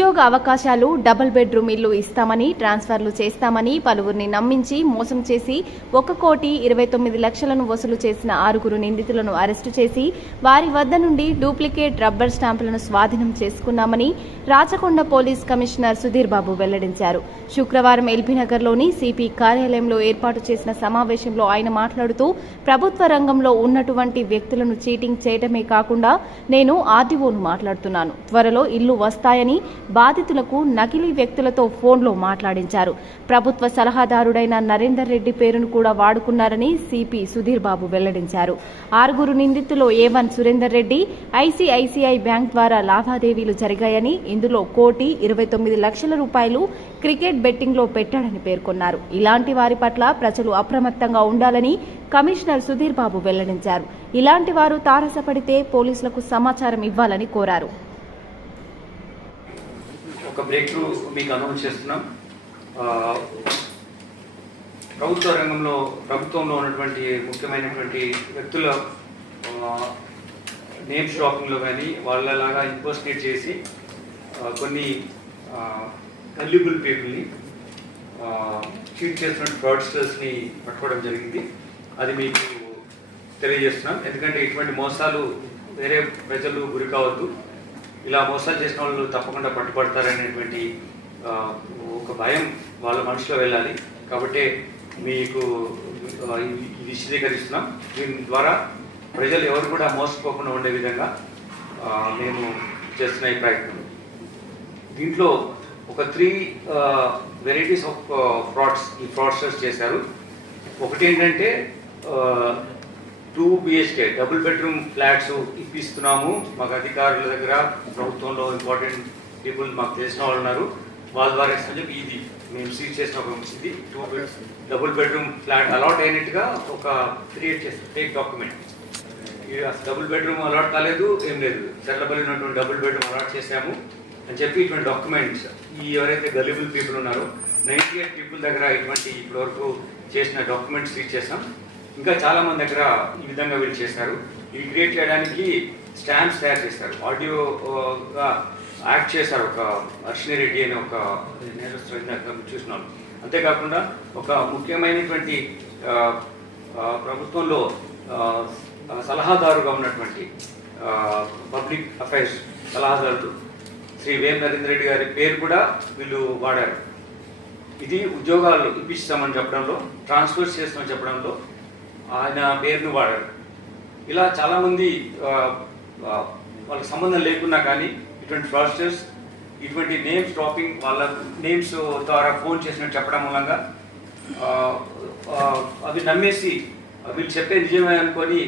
ఉద్యోగ అవకాశాలు double bedroom ఇల్లు ఇస్తామని ట్రాన్స్ఫర్లు చేస్తామని పలువురిని నమ్మించి మోసం చేసి ఒక కోటి ఇరవై తొమ్మిది లక్షలను వసూలు చేసిన ఆరుగురు నిందితులను అరెస్టు చేసి వారి వద్ద నుండి డూప్లికేట్ రబ్బర్ స్టాంపులను స్వాధీనం చేసుకున్నామని రాచకొండ పోలీస్ కమిషనర్ సుధీర్ బాబు వెల్లడించారు. శుక్రవారం ఎల్బీనగర్లోని సిపి కార్యాలయంలో ఏర్పాటు చేసిన సమావేశంలో ఆయన మాట్లాడుతూ ప్రభుత్వ రంగంలో ఉన్నటువంటి వ్యక్తులను చీటింగ్ చేయటమే కాకుండా నేను ఆర్డీఓను మాట్లాడుతున్నాను. త్వరలో ఇల్లు వస్తాయని బాధితులకు నకిలీ వ్యక్తులతో ఫోన్లో మాట్లాడించారు. ప్రభుత్వ సలహాదారుడైన నరేందర్ రెడ్డి పేరును కూడా వాడుకున్నారని సిపి సుధీర్ బాబు వెల్లడించారు. ఆరుగురు నిందితులు A one Surender Reddy ICICI bank ద్వారా లావాదేవీలు జరిగాయని ఇందులో కోటి ఇరవై తొమ్మిది లక్షల రూపాయలు క్రికెట్ బెట్టింగ్లో పెట్టాడని పేర్కొన్నారు. ఇలాంటి వారి పట్ల ప్రజలు అప్రమత్తంగా ఉండాలని కమిషనర్ సుధీర్ బాబు వెల్లడించారు. ఇలాంటి వారు తారసపడితే పోలీసులకు సమాచారం ఇవ్వాలని కోరారు. ఒక బ్రేక్ త్రూ మీకు అనౌన్స్ చేస్తున్నాం. ప్రభుత్వ రంగంలో ప్రభుత్వంలో ఉన్నటువంటి ముఖ్యమైనటువంటి వ్యక్తుల నేమ్ షాపింగ్లో కానీ వాళ్ళలాగా ఇన్వెస్టిగేట్ చేసి కొన్ని కల్యూబుల్ పీపుల్ని చీట్ చేసిన ఫ్రాడ్స్టర్స్ని పట్టుకోవడం జరిగింది. అది మీకు తెలియజేస్తున్నాం. ఎందుకంటే ఇటువంటి మోసాలు వేరే ప్రజలు గురి కావద్దు. ఇలా మోసాలు చేసిన వాళ్ళు తప్పకుండా పట్టుబడతారనేటువంటి ఒక భయం వాళ్ళ మనసులో వెళ్ళాలి. కాబట్టి మీకు ఇది విశదీకరిస్తున్నాం. దీని ద్వారా ప్రజలు ఎవరు కూడా మోసపోకుండా ఉండే విధంగా మేము చేస్తున్న ఈ ప్రయత్నం. దీంట్లో ఒక త్రీ వెరైటీస్ ఆఫ్ ఫ్రాడ్స్ ఈ ఫ్రాడ్స్టర్స్ చేశారు. ఒకటి ఏంటంటే two BHK double bedroom flats ఇప్పిస్తున్నాము. మాకు అధికారుల దగ్గర ప్రభుత్వంలో ఇంపార్టెంట్ పీపుల్ మాకు తెలిసిన వాళ్ళు ఉన్నారు. వాళ్ళ ద్వారా ఇస్తామని చెప్పి ఇది మేము సీజ్ చేసిన ఒక ఇది. Two double bedroom flat allot అయినట్టుగా ఒక క్రియేట్ చేస్తాం take document double bedroom allot కాలేదు ఏం లేదు. చెర్లపల్లి ఉన్నటువంటి డబుల్ బెడ్రూమ్ అలాట్ చేసాము అని చెప్పి ఇటువంటి డాక్యుమెంట్స్ ఈ ఎవరైతే గలిబుల్ పీపుల్ ఉన్నారో నైంటీ ఎయిట్ పీపుల్ దగ్గర ఇటువంటి ఇప్పటివరకు చేసిన డాక్యుమెంట్స్ రీచ్ చేసాం ఇంకా చాలా మంది దగ్గర ఈ విధంగా వీళ్ళు చేశారు. ఇవి క్రియేట్ చేయడానికి స్టాంప్స్ తయారు చేస్తారు ఆడియోగా యాక్ట్ చేశారు ఒక అర్షిని రెడ్డి అనే ఒక నేరస్తులు చూసినాం. అంతేకాకుండా ఒక ముఖ్యమైనటువంటి ప్రభుత్వంలో సలహాదారుగా ఉన్నటువంటి పబ్లిక్ అఫైర్స్ సలహాదారుడు శ్రీ వేం నరేంద్ర రెడ్డి గారి పేరు కూడా వీళ్ళు వాడారు. ఇది ఉద్యోగాలు ఇప్పిస్తామని చెప్పడంలో ట్రాన్స్ఫర్ చేస్తామని చెప్పడంలో ఆయన పేరును వాడారు. ఇలా చాలామంది వాళ్ళకి సంబంధం లేకున్నా కానీ ఇటువంటి ఫ్రాస్టర్స్ ఇటువంటి నేమ్స్ డ్రాపింగ్ వాళ్ళ నేమ్స్ ద్వారా ఫోన్ చేసినట్టు చెప్పడం మూలంగా అవి నమ్మేసి వీళ్ళు చెప్పే నిజమే అనుకొని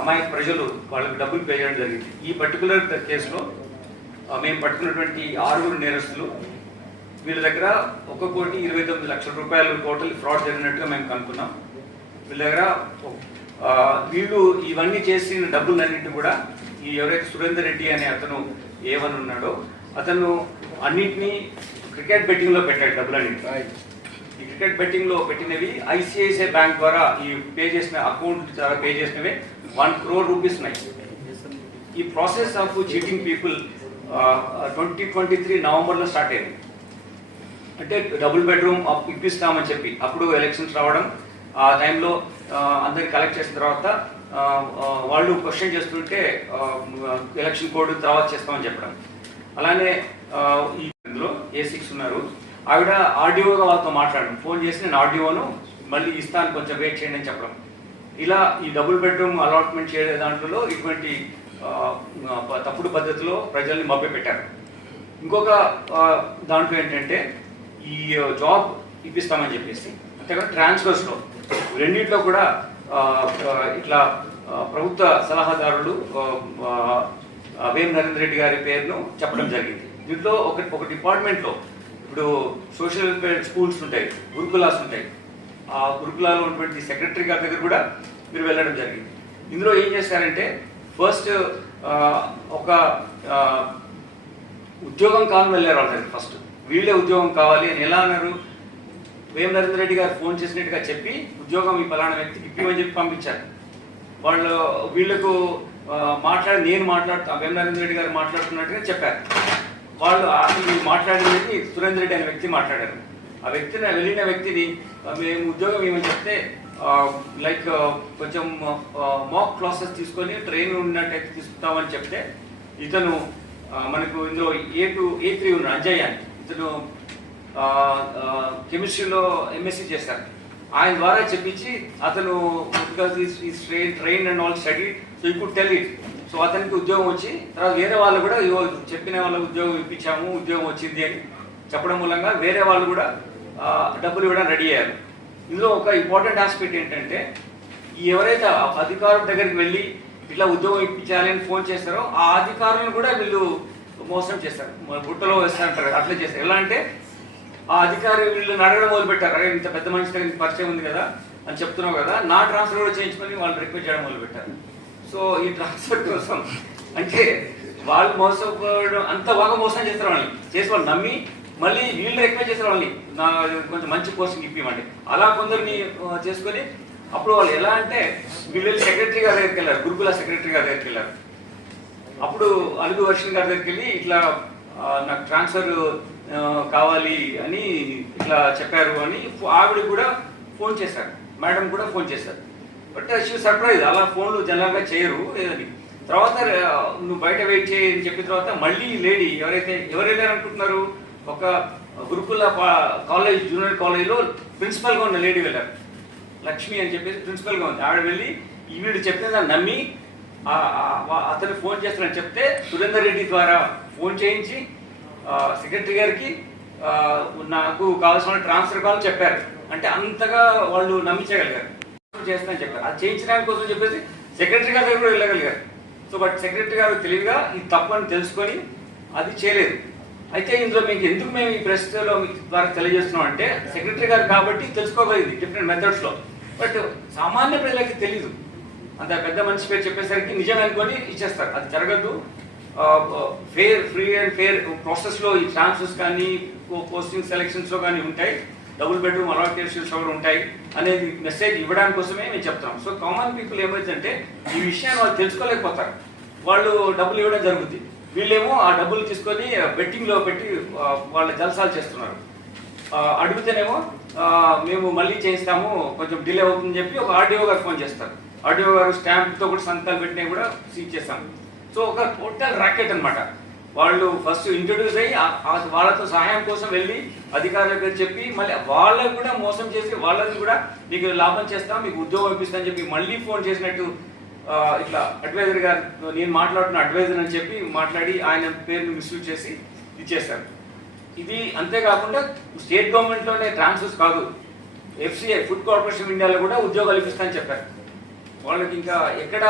అమాయక ప్రజలు వాళ్ళకి డబ్బులు పే చేయడం జరిగింది. ఈ పర్టికులర్ కేసులో మేము పట్టుకున్నటువంటి ఆరుగురు నేరస్తులు వీళ్ళ దగ్గర ఒక కోటి ఇరవై తొమ్మిది లక్షల రూపాయలు టోటల్ ఫ్రాడ్ జరిగినట్టుగా మేము కనుక్కున్నాం. వీళ్ళ దగ్గర వీళ్ళు ఇవన్నీ చేసిన డబ్బులన్నింటినీ కూడా ఈ ఎవరైతే సురేందర్ రెడ్డి అనే అతను ఏమని ఉన్నాడో అతను అన్నింటినీ క్రికెట్ బెట్టింగ్లో పెట్టాడు డబ్బులన్నింటినీ. ఈ క్రికెట్ బెట్టింగ్లో పెట్టినవి ఐసిఐసిఐ బ్యాంక్ ద్వారా ఈ పే చేసిన అకౌంట్ ద్వారా పే చేసినవి వన్ క్రోర్ రూపీస్ ఉన్నాయి. ఈ process of cheating people twenty twenty three నవంబర్లో స్టార్ట్ అయింది. అంటే డబుల్ బెడ్రూమ్ ఇప్పిస్తామని చెప్పి అప్పుడు ఎలక్షన్స్ రావడం ఆ టైంలో అందరికి కలెక్ట్ చేసిన తర్వాత వాళ్ళు క్వశ్చన్ చేస్తుంటే ఎలక్షన్ కోడ్ తర్వాత చేస్తామని చెప్పడం. అలానే ఈ ఇందులో ఏ సిక్స్ ఉన్నారు. ఆవిడ ఆడియోగా వాళ్ళతో మాట్లాడడం. ఫోన్ చేసి నేను ఆడియోను మళ్ళీ ఇస్తాను కొంచెం వెయిట్ చేయండి అని చెప్పడం. ఇలా ఈ డబుల్ బెడ్రూమ్ అలాట్మెంట్ చేసే దాంట్లో ఇటువంటి తప్పుడు పద్ధతిలో ప్రజల్ని మభ్యపెట్టారు. ఇంకొక దాంట్లో ఏంటంటే ఈ జాబ్ ఇప్పిస్తామని చెప్పేసి అంతేకాదు ట్రాన్స్ఫర్స్లో రెండింటిలో కూడా ఇట్లా ప్రభుత్వ సలహాదారులు వేమ్ వేం నరేంద్ర రెడ్డి గారి పేరును చెప్పడం జరిగింది. దీంట్లో ఒక ఒక డిపార్ట్మెంట్లో ఇప్పుడు సోషల్ వెల్ఫేర్ స్కూల్స్ ఉంటాయి గురుకులాస్ ఉంటాయి. ఆ గురుకులాలో ఉన్నటువంటి సెక్రటరీ గారి దగ్గర కూడా మీరు వెళ్ళడం జరిగింది. ఇందులో ఏం చేశారంటే ఫస్ట్ ఒక ఉద్యోగం కావాలని వెళ్ళారు వాళ్ళ దగ్గర ఫస్ట్. వీళ్ళే ఉద్యోగం కావాలి అని ఎలా అన్నారు? వేమ నరేంద్ర రెడ్డి గారు ఫోన్ చేసినట్టుగా చెప్పి ఉద్యోగం ఈ ఫలానా వ్యక్తికి ఇప్పిమని చెప్పి పంపించారు. వాళ్ళు వీళ్ళకు మాట్లాడి నేను మాట్లాడుతా వేమ నరేంద్ర రెడ్డి గారు మాట్లాడుతున్నట్టుగా చెప్పారు. వాళ్ళు అసలు మాట్లాడినది సురేంద్ర రెడ్డి అనే వ్యక్తి మాట్లాడారు. ఆ వ్యక్తిని వెళ్ళిన వ్యక్తిని మేము ఉద్యోగం ఏమని చెప్తే లైక్ కొంచెం మాక్ క్లాసెస్ తీసుకొని ట్రైన్ ఉన్నట్టయితే తీసుకుంటామని చెప్తే ఇతను మనకు ఇందులో ఏ టూ ఏ త్రీ ఉన్నాడు అజయ్ అని ఇతను కెమిస్ట్రీలో ఎంఎస్సీ చేశారు. ఆయన ద్వారా చెప్పించి అతను because he train train and all study so he could tell it so అతనికి ఉద్యోగం వచ్చి తర్వాత వేరే వాళ్ళు కూడా చెప్పిన వాళ్ళకి ఉద్యోగం ఇప్పించాము ఉద్యోగం వచ్చింది అని చెప్పడం మూలంగా వేరే వాళ్ళు కూడా డబ్బులు ఇవ్వడం రెడీ అయ్యారు. ఇందులో ఒక ఇంపార్టెంట్ ఆస్పెక్ట్ ఏంటంటే ఎవరైతే ఆ అధికారుల దగ్గరికి వెళ్ళి ఇట్లా ఉద్యోగం ఇప్పించాలి అని ఫోన్ చేస్తారో ఆ అధికారులను కూడా వీళ్ళు మోసం చేస్తారు. మన బుట్టలో వేస్తారంటారు అట్లా చేస్తారు. ఎలా అంటే ఆ అధికారి వీళ్ళు అడగడం మొదలు పెట్టారు అరే ఇంత పెద్ద మనిషి ఇంత పరిచయం ఉంది కదా అని చెప్తున్నావు కదా నా ట్రాన్స్ఫర్ కూడా చేయించుకొని వాళ్ళు రిక్వెస్ట్ చేయడం మొదలు పెట్టారు సో ఈ ట్రాన్స్ఫర్ కోసం అంటే వాళ్ళు మోసపోవడం అంత బాగా మోసం చేస్తారు వాళ్ళని. చేసి వాళ్ళు నమ్మి మళ్ళీ వీళ్ళు రిక్వెస్ట్ చేస్తారు వాళ్ళని. నా కొంచెం మంచి పోస్టింగ్ ఇప్పిమండి అలా కొందరిని చేసుకొని అప్పుడు వాళ్ళు ఎలా అంటే వీళ్ళు సెక్రటరీ గారి దగ్గరికి వెళ్ళారు గురుకుల సెక్రటరీ గారి దగ్గరికి వెళ్ళారు. అప్పుడు అలుగు వర్షన్ గారి దగ్గరికి వెళ్ళి ఇట్లా నాకు ట్రాన్స్ఫర్ కావాలి అని ఇట్లా చెప్పారు అని ఆవిడ కూడా ఫోన్ చేశారు. మేడం కూడా ఫోన్ చేశారు. బట్ షీ సర్ప్రైజ్ అలా ఫోన్లు జనరల్గా చేయరు ఏదని. తర్వాత నువ్వు బయట వెయిట్ చేయని చెప్పిన తర్వాత మళ్ళీ లేడీ ఎవరైతే ఎవరు వెళ్ళారు అనుకుంటున్నారు? ఒక గురుకుల పా- కాలేజ్ జూనియర్ కాలేజ్లో ప్రిన్సిపల్గా ఉన్న లేడీ వెళ్ళారు. లక్ష్మి అని చెప్పేసి ప్రిన్సిపల్గా ఉంది. ఆవిడ వెళ్ళి వీడు చెప్పిన నమ్మి అతను ఫోన్ చేస్తానని చెప్తే సురేందర్ రెడ్డి ద్వారా ఫోన్ చేయించి సెక్రటరీ గారికి నాకు కావాల్సిన ట్రాన్స్ఫర్ కావాలని చెప్పారు. అంటే అంతగా వాళ్ళు నమ్మించగలిగారు. చేస్తానని చెప్పారు. అది చేయించడానికి కోసం చెప్పేసి సెక్రటరీ గారి దగ్గర కూడా వెళ్ళగలిగారు. సో బట్ సెక్రటరీ గారు తెలివిగా ఇది తప్పు అని తెలుసుకొని అది చేయలేదు. అయితే ఇందులో మీకు ఎందుకు మేము ఈ ప్రశ్నలో మీకు ద్వారా తెలియజేస్తున్నాం అంటే సెక్రటరీ గారు కాబట్టి తెలుసుకోగలిగింది డిఫరెంట్ మెథడ్స్లో బట్ సామాన్య ప్రజలకి తెలియదు అంత పెద్ద మనిషి పేరు చెప్పేసరికి నిజం అనుకొని ఇచ్చేస్తారు. అది జరగదు. ఫేర్ ఫ్రీ అండ్ ఫేర్ ప్రాసెస్లో ఈ ఛాన్సెస్ కానీ పోస్టింగ్ సెలక్షన్స్లో కానీ ఉంటాయి. డబుల్ బెడ్రూమ్ అలాకేషన్స్ కూడా ఉంటాయి. అనేది మెసేజ్ ఇవ్వడానికి కోసమే మేము చెప్తాం సో కామన్ పీపుల్ ఏమైందంటే ఈ విషయాన్ని వాళ్ళు తెలుసుకోలేకపోతారు. వాళ్ళు డబ్బులు ఇవ్వడం జరుగుతుంది వీళ్ళేమో ఆ డబ్బులు తీసుకొని బెట్టింగ్లో పెట్టి వాళ్ళ జల్సాలు చేస్తున్నారు. అడిగితేనేమో మేము మళ్ళీ చేయిస్తాము కొంచెం డిలే అవుతుందని చెప్పి ఒక ఆర్డీఓ గారు ఫోన్ చేస్తారు. ఆర్డీఓ గారు స్టాంప్తో కూడా సంతకాలు పెట్టినవి కూడా సీజ్ చేస్తాము సో ఒక టోటల్ ర్యాకెట్ అనమాట వాళ్ళు ఫస్ట్ ఇంట్రొడ్యూస్ అయ్యి వాళ్ళతో సహాయం కోసం వెళ్ళి అధికారులకు చెప్పి మళ్ళీ వాళ్ళకు కూడా మోసం చేసి వాళ్ళని కూడా మీకు లాభం చేస్తాం మీకు ఉద్యోగం ఇప్పిస్తామని చెప్పి మళ్ళీ ఫోన్ చేసినట్టు ఇట్లా అడ్వైజర్ గారు నేను మాట్లాడుతున్న అడ్వైజర్ అని చెప్పి మాట్లాడి ఆయన పేరును మిస్యూజ్ చేసి ఇచ్చేస్తారు ఇది అంతేకాకుండా స్టేట్ గవర్నమెంట్లోనే ట్రాన్స్ఫర్స్ కాదు. ఎఫ్సిఐ ఫుడ్ కార్పొరేషన్ ఇండియాలో కూడా ఉద్యోగాలు ఇప్పిస్తానని చెప్పారు. వాళ్ళకి ఇంకా ఎక్కడ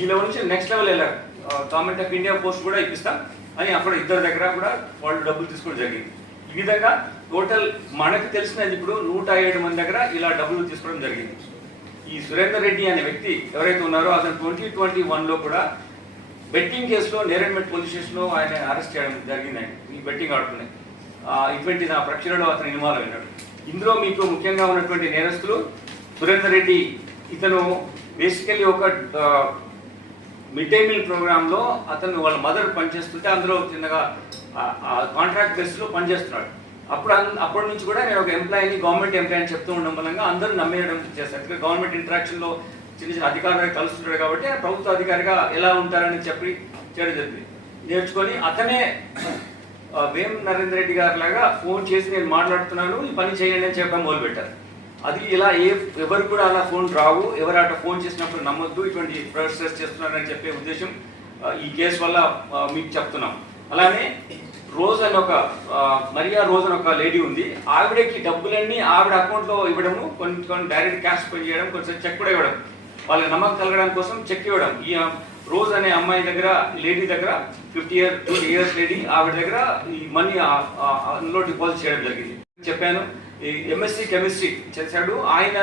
ఈ లెవెల్ నుంచి నెక్స్ట్ లెవెల్ వెళ్ళారు. గవర్నమెంట్ ఆఫ్ ఇండియా పోస్ట్ కూడా ఇప్పిస్తాం. అని అక్కడ ఇద్దరు దగ్గర కూడా వాళ్ళు డబ్బులు తీసుకోవడం జరిగింది. ఈ విధంగా టోటల్ మనకు తెలిసినది ఇప్పుడు నూట ఏడు మంది దగ్గర ఇలా డబ్బులు తీసుకోవడం జరిగింది. ఈ సురేందర్ రెడ్డి అనే వ్యక్తి ఎవరైతే ఉన్నారో అతను ట్వంటీ ట్వంటీ వన్లో కూడా బెట్టింగ్ కేసులో నేరెడ్మెట్ పోలీస్ స్టేషన్లో ఆయన అరెస్ట్ చేయడం జరిగిందండి ఈ బెట్టింగ్ ఆడుతున్నాయి ఇటువంటి నా ప్రక్రియలో అతను ఇన్వాల్వ్ అయినాడు. ఇందులో మీకు ముఖ్యంగా ఉన్నటువంటి నేరస్తులు సురేందర్ రెడ్డి. ఇతను బేసికలీ ఒక మిడ్ డే మీల్ ప్రోగ్రాంలో అతను వాళ్ళ మదర్ పనిచేస్తుంటే అందులో చిన్నగా కాంట్రాక్ట్ బేస్లో పనిచేస్తున్నాడు. అప్పుడు అప్పటి నుంచి కూడా నేను ఒక ఎంప్లాయీని గవర్నమెంట్ ఎంప్లాయీ అని చెప్తూ ఉండడం వలన అందరూ నమ్మేయడం చేస్తారు ఎందుకంటే గవర్నమెంట్ ఇంటరాక్షన్లో చిన్న చిన్న అధికారులు కలుస్తున్నాడు కాబట్టి ప్రభుత్వ అధికారిగా ఎలా ఉంటారని చెప్పి చేయడం జరిగింది. నేర్చుకొని అతనే ఆ, వేం నరేంద్ర రెడ్డి గారి లాగా ఫోన్ చేసి నేను మాట్లాడుతున్నాను ఈ పని చేయండి అని చెప్పడం మొదలుపెట్టారు. అది ఇలా ఏ ఎవరు కూడా అలా ఫోన్ రావు. ఎవరు అట్లా ఫోన్ చేసినప్పుడు నమ్మొద్దు. ఇటువంటి ప్రొసెస్ చేస్తున్నారని చెప్పే ఉద్దేశం ఈ కేసు వల్ల మీకు చెప్తున్నాం. అలానే రోజ్ అని ఒక మరియా రోజ్ అని ఒక లేడీ ఉంది. ఆవిడకి డబ్బులన్నీ ఆవిడ అకౌంట్లో ఇవ్వడము కొన్ని కొన్ని డైరెక్ట్ క్యాష్ పే చేయడం కొంచెం చెక్ కూడా ఇవ్వడం. వాళ్ళకి నమ్మకం కలగడం కోసం చెక్ ఇవ్వడం. ఈ రోజు రోజ్ అనే అమ్మాయి దగ్గర లేడీ దగ్గర fifty year two years lady ఆవిడ దగ్గర ఈ మనీ అందులో డిపాజిట్ చేయడం జరిగింది. చెప్పాను. ఎంఎస్సి కెమిస్ట్రీ చేశాడు. ఆయన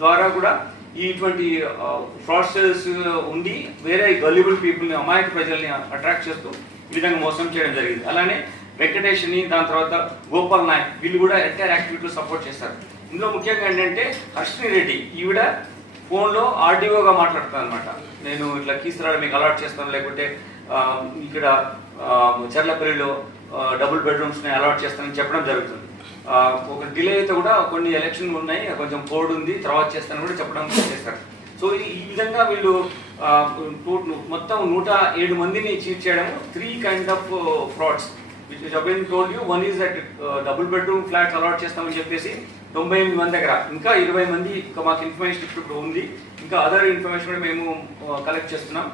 ద్వారా కూడా ఈ ఇటువంటి ఫ్రాడ్స్టర్స్ ఉండి వేరే గల్లిబుల్ పీపుల్ని అమాయక ప్రజల్ని అట్రాక్ట్ చేస్తూ ఈ విధంగా మోసం చేయడం జరిగింది. అలానే వెంకటేష్ని దాని తర్వాత గోపాల్ నాయక్ వీళ్ళు కూడా ఎంటైర్ యాక్టివిటీలో సపోర్ట్ చేస్తారు ఇందులో ముఖ్యంగా ఏంటంటే హర్షిని రెడ్డి ఈవిడ ఫోన్లో ఆర్డీఓగా మాట్లాడుతాను అనమాట నేను ఇట్లా కీసరాడు మీకు అలాట్ చేస్తాను లేకుంటే ఇక్కడ చర్లపల్లిలో డబుల్ బెడ్రూమ్స్ని అలాట్ చేస్తానని చెప్పడం జరుగుతుంది. ఒక డిలే అయితే కూడా కొన్ని ఎలక్షన్ ఉన్నాయి కొంచెం కోడ్ ఉంది తర్వాత చేస్తాను కూడా చెప్పడం చేస్తారు. సో ఈ ఈ విధంగా వీళ్ళు టూ- మొత్తం నూట ఏడు మందిని చీట్ చేయడం three kind of frauds which again told you one is that double bedroom flats allot చేస్తామని చెప్పేసి తొంభై ఎనిమిది మంది దగ్గర ఇంకా ఇరవై మంది ఇంకా మాకు ఇన్ఫర్మేషన్ ఇప్పుడు ఉంది ఇంకా అదర్ ఇన్ఫర్మేషన్ కూడా మేము uh, కలెక్ట్ చేస్తున్నాం.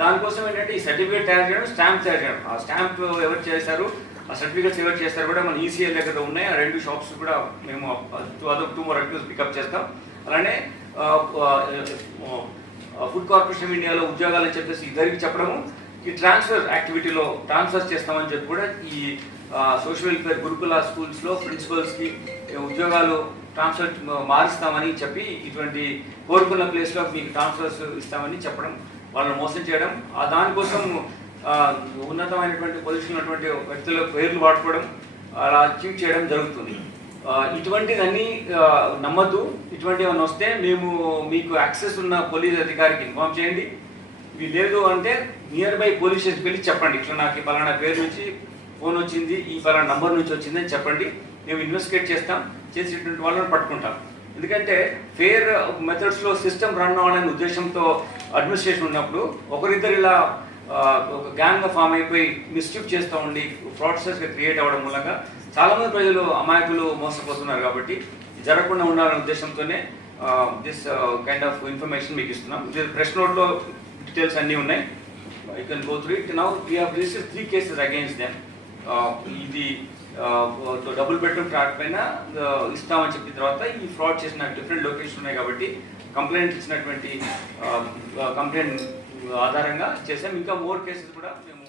దానికోసం ఏంటంటే ఈ సర్టిఫికేట్ తయారు చేయడం స్టాంప్ తయారు చేయడం. ఆ స్టాంప్ ఎవరు చేశారు ఆ సర్టిఫికేట్స్ ఎవరు చేస్తారు కూడా మన ఈసీఎల్ దగ్గర ఉన్నాయి. ఆ రెండు షాప్స్ కూడా మేము అదొక టూ మోర్ అక్యూస్ పికప్ చేస్తాం. అలానే ఫుడ్ కార్పొరేషన్ ఇండియాలో ఉద్యోగాలు అని చెప్పేసి ఇద్దరికి చెప్పడము. ఈ ట్రాన్స్ఫర్ యాక్టివిటీలో ట్రాన్స్ఫర్ చేస్తామని చెప్పి కూడా ఈ సోషల్ వెల్ఫేర్ గురుకుల స్కూల్స్లో ప్రిన్సిపల్స్కి ఉద్యోగాలు ట్రాన్స్ఫర్ మారుస్తామని చెప్పి ఇటువంటి కోరుకున్న ప్లేస్లో మీకు ట్రాన్స్ఫర్స్ ఇస్తామని చెప్పడం వాళ్ళని మోసం చేయడం ఆ దానికోసం ఉన్నతమైనటువంటి పొజిషన్ ఉన్నటువంటి వ్యక్తుల పేర్లు వాడుకోవడం అలా అచీవ్ చేయడం జరుగుతుంది. ఇటువంటిదన్నీ ఇటువంటివన్నీ నమ్మద్దు. ఇటువంటి ఏమైనా వస్తే మేము మీకు యాక్సెస్ ఉన్న పోలీస్ అధికారికి ఇన్ఫామ్ చేయండి. ఇవి లేదు అంటే నియర్ బై పోలీస్ స్టేషన్కి వెళ్ళి చెప్పండి. ఇట్లా నాకు ఈ పలానా పేరు నుంచి ఫోన్ వచ్చింది ఈ పలానా నంబర్ నుంచి వచ్చింది అని చెప్పండి. మేము ఇన్వెస్టిగేట్ చేస్తాం. చేసేటువంటి వాళ్ళని పట్టుకుంటాం. ఎందుకంటే ఫేర్ మెథడ్స్లో సిస్టమ్ రన్ అవ్వాలనే ఉద్దేశంతో అడ్మినిస్ట్రేషన్ ఉన్నప్పుడు ఒకరిద్దరు ఇలా ఒక గ్యాంగ్గా ఫామ్ అయిపోయి మిస్చిఫ్ చేస్తూ ఉండి ఫ్రాడ్స్టర్స్గా క్రియేట్ అవ్వడం మూలంగా చాలామంది ప్రజలు అమాయకులు మోసపోతున్నారు కాబట్టి జరగకుండా ఉండాలనే ఉద్దేశంతోనే దిస్ కైండ్ ఆఫ్ ఇన్ఫర్మేషన్ మీకు ఇస్తున్నాం. ప్రెస్ నోట్లో డీటెయిల్స్ అన్నీ ఉన్నాయి. I can go through it now we have register three cases against them ఇది డబుల్ బెడ్రూమ్ ఫ్లాట్ పైన ఇస్తామని చెప్పిన తర్వాత ఈ ఫ్రాడ్ చేసిన డిఫరెంట్ లొకేషన్ ఉన్నాయి కాబట్టి కంప్లైంట్ ఇచ్చినటువంటి కంప్లైంట్ ఆధారంగా చేసాం. ఇంకా మోర్ కేసెస్ కూడా మేము